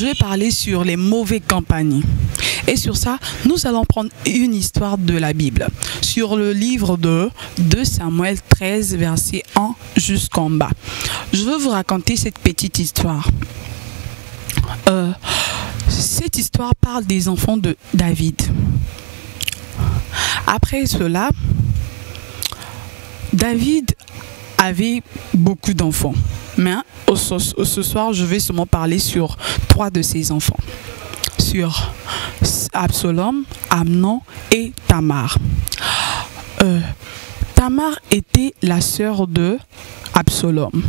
je vais parler sur les mauvais compagnies. Et sur ça, nous allons prendre une histoire de la Bible, sur le livre de 2 Samuel 13, verset 1 jusqu'en bas. Je veux vous raconter cette petite histoire. Cette histoire parle des enfants de David. Après cela, David avait beaucoup d'enfants. Mais ce soir, je vais seulement parler sur 3 de ses enfants. Sur Absalom, Amnon et Tamar. Tamar était la sœur de Absalom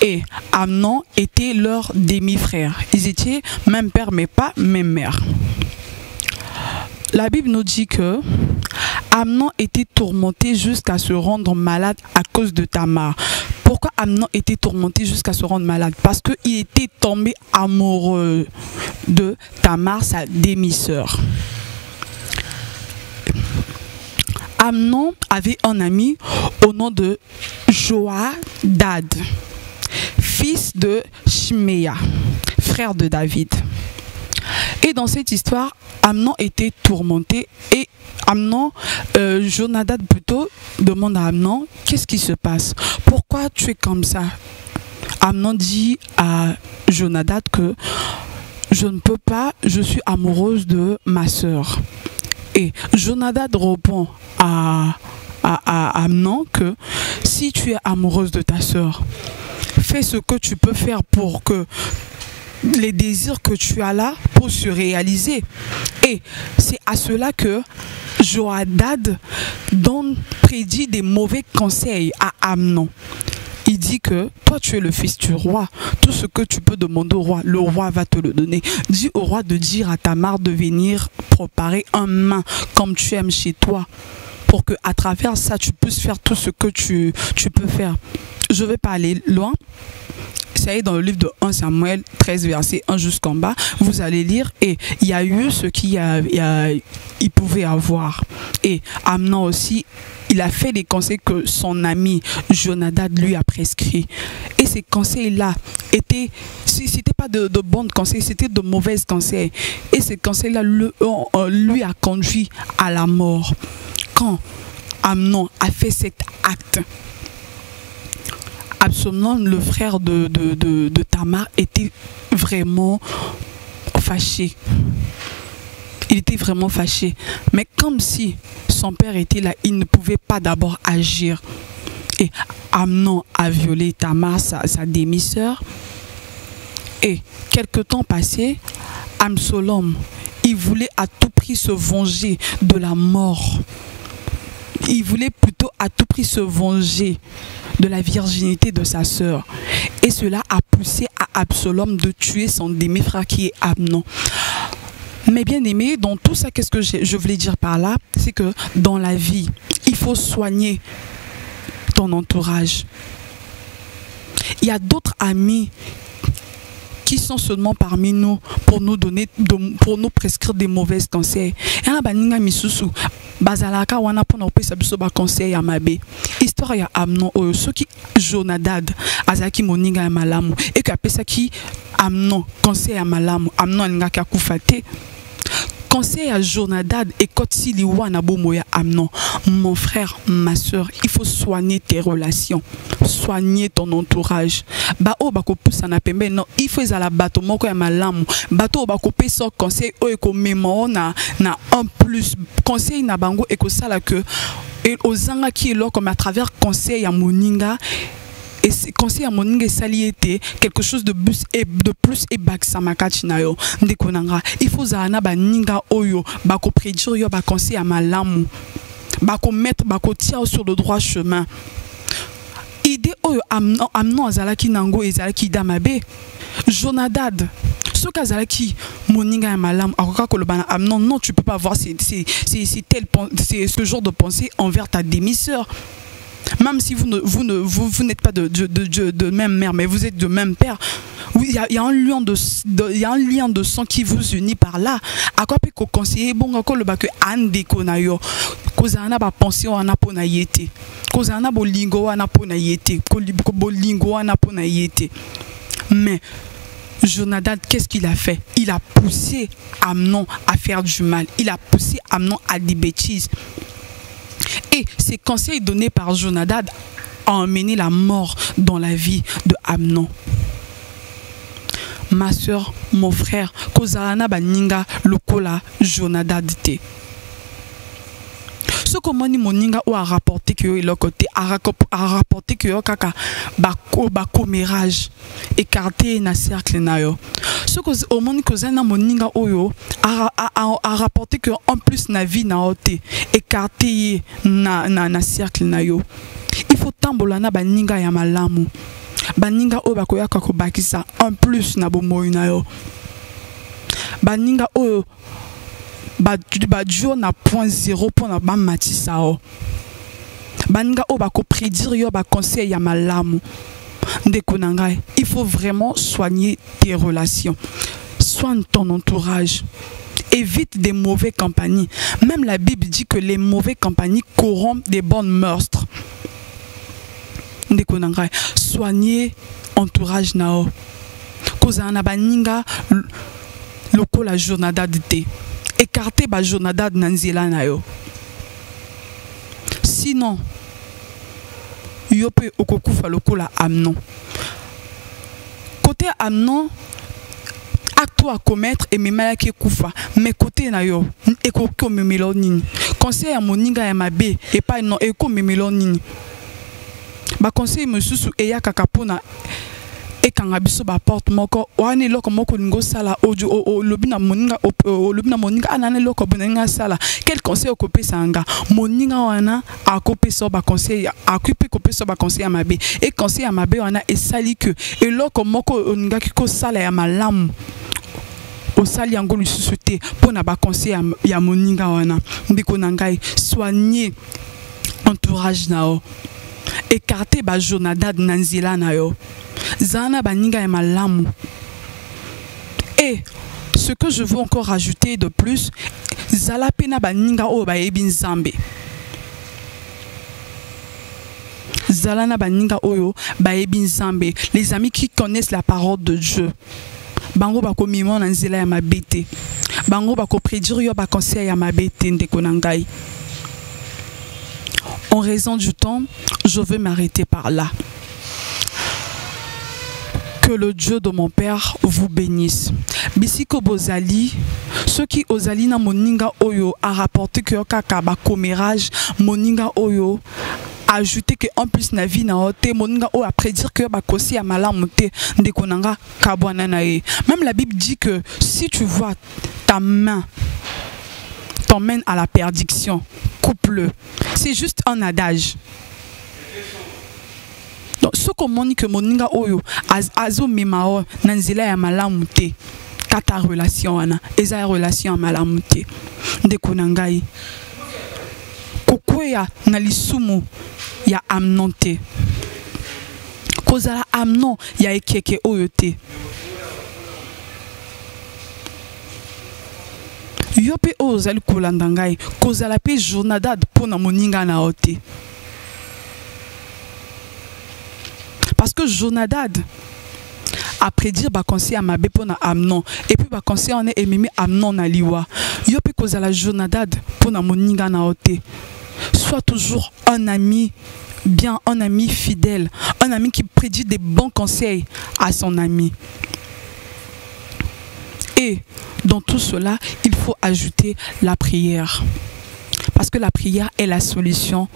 et Amnon était leur demi-frère. Ils étaient même père mais pas même mère. La Bible nous dit que Amnon était tourmenté jusqu'à se rendre malade à cause de Tamar. Pourquoi Amnon était tourmenté jusqu'à se rendre malade? Parce qu'il était tombé amoureux de Tamar, sa demi-sœur. Amnon avait un ami au nom de Joadad, fils de Shiméa, frère de David. Et dans cette histoire, Amnon était tourmenté et Jonadab plutôt demande à Amnon, qu'est-ce qui se passe? Pourquoi tu es comme ça? Amnon dit à Jonadab que je ne peux pas, je suis amoureuse de ma sœur. Et Jonadab répond à Amnon que si tu es amoureuse de ta sœur, fais ce que tu peux faire pour que les désirs que tu as là pour se réaliser. Et c'est à cela que Joadad prédit des mauvais conseils à Amnon. Il dit que toi tu es le fils du roi, tout ce que tu peux demander au roi, le roi va te le donner. Dis au roi de dire à Tamar de venir préparer un main comme tu aimes chez toi, pour que à travers ça tu puisses faire tout ce que tu peux faire. Je ne vais pas aller loin. Ça est dans le livre de 1 Samuel 13, verset 1 jusqu'en bas. Vous allez lire et il y a eu ce qu'il pouvait avoir. Et Amnon aussi, il a fait des conseils que son ami Jonadab lui a prescrits. Et ces conseils-là c'était pas de bons conseils, c'était de mauvais conseils. Et ces conseils-là lui a conduit à la mort. Quand Amnon a fait cet acte, Absalom, le frère de Tamar, était vraiment fâché. Il était vraiment fâché. Mais comme si son père était là, il ne pouvait pas d'abord agir. Et Amnon a violé Tamar, sa demi-sœur. Et quelque temps passé, Absalom, il voulait à tout prix se venger de la mort. Il voulait plutôt à tout prix se venger de la virginité de sa sœur. Et cela a poussé à Absalom de tuer son demi-frère qui est Amnon. Mais bien aimé, dans tout ça, qu'est-ce que je voulais dire par là? C'est que dans la vie, il faut soigner ton entourage. Il y a d'autres amis qui sont seulement parmi nous pour nous donner, pour nous prescrire des mauvais conseils. Bazalaka wana pona opesa biso ba conseil ya mabe. Histoire ya Amnon oyo soki Jonadab azaki moninga ya malamu et que apesa ki Amnon conseil ya malamu, Amnon alingaki akufa te. Conseil à Jonadab et Kotsili wana bomoya Amnon. Mon frère, ma soeur, il faut soigner tes relations, soigner ton entourage. Ba o bako poussa na pembe non, il faut za la bato moko ya malamu. Bato bako peso conseil o eko memo na un plus conseil na bango eko sala que et ozanga ki elo comme à travers conseil ya moninga. Et ce conseil à mon saliété quelque chose de plus et baksamakachinayo ndekonanga il faut zana ba ninga oyo bako prédire yo ba conseil à malamu bako mettre bako tia sur le droit chemin idée oyo Amnon azalaki nango ezalaki damabe Jonadab ce kazalaki moninga ya malamu akoka kolobana Amnon non tu peux pas avoir c'est ce genre de pensée envers ta demi-sœur. Même si vous n'êtes pas de même mère, mais vous êtes de même père, il y a un lien de sang qui vous unit par là. À quoi peut conseiller bon encore le bac ande konayo, kozana ba pension ana pona yete, kozana bolingo ana pona yete, bolingo ana pona yete. Mais Jonadab, qu'est-ce qu'il a fait? Il a poussé Amnon à faire du mal. Il a poussé Amnon à des bêtises. Et ces conseils donnés par Jonadab ont emmené la mort dans la vie de Amnon. Ma soeur, mon frère, kozalana baninga lokola Jonadab te. Ce que moni moninga ou a rapporté que yo côté a rapporté que yo kaka bako mirage écarté na cercle na yo. Ce que au moni kozana moninga oyo a rapporté que en plus na vie na oté écarté na cercle na yo. Il faut tambola na baninga ya malamu. Baninga o bakoya kako bakisa en plus na bomoy na yo. Baninga o Dieu na point zéro pour na matisa o. Baninga o bako prédire yo ba conseil ya malamu. Ndeko nangai, il faut vraiment soigner tes relations. Soigne ton entourage. Évite des mauvaises compagnies. Même la Bible dit que les mauvaises compagnies corrompent des bonnes mœurs. Ndeko nangai, soignez entourage nao. Kozana baninga lokola Jonadab te. Écartez ba Jonadab nanzela na yo. Sinon, yo pe okokufa lokola Amnon. Côté Amnon, acte à commettre et memela ki kufa. Mais côté na yo, ekoko memelo nini. Conseil à moninga ya mabe et pas non eko memelo nini. Ba conseil mosusu eya kakapona ekanga biso ba porte moko wane loko moko ngo sala ojo o lobina moninga anane loko bonenga sala. Quel conseil okopesa nga moninga wana akopesa ba conseil akupe kopesa ba conseil ya mabe et conseil ya mabe wana esali que et loko moko oninga kiko sala ya malamu osali yango lisusu te pona ba conseil ya moninga wana. Ndiko nangai, soigner entourage nao. Écartez ba Jonadab nanzela na yo. Zana baninga ya malamu. Et ce que je veux encore rajouter de plus, zala pena baninga o ba ebin zambe. Zala na baninga oyo ba ebin zambe. Les amis qui connaissent la parole de Dieu. Bango bako mimon nanzela ya mabete. Bango bako prédire yo ba conseil ya mabete ndeko nangai. En raison du temps, je vais m'arrêter par là. Que le Dieu de mon Père vous bénisse. Bisiko bozali, ceux qui ozali na moninga oyo a rapporté que kaka ba comérage moninga oyo ajouté que en plus na vie na ote moninga o a prédire que ba kosi ya malamu te ndekonanga kabwana na e. Même la Bible dit que si tu vois ta main t'emmène à la perdition, coupe-le. C'est juste un adage. Donc, ce que moni que moninga oyo azo memao nanzela ya malamu te kata relation ana eza relation malamu te ndeko nangai kokwea na lisumu ya Amnon te kozala Amnon ya ekeke oyo te. Yo pe ozali kolanda ngai kozala pe Jonadab pona moninga na ote. Parce que Jonadab a prédire ba conseil à mabe pona Amnon et puis ba conseil on est ememi Amnon na liwa. Yo pe kozala Jonadab pona moninga na ote. Sois toujours un ami bien, un ami fidèle, un ami qui prédit des bons conseils à son ami. Et dans tout cela, il faut ajouter la prière. Parce que la prière est la solution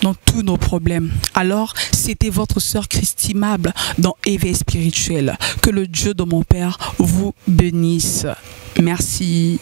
dans tous nos problèmes. Alors, c'était votre sœur Christimable dans Éveil spirituel. Que le Dieu de mon Père vous bénisse. Merci.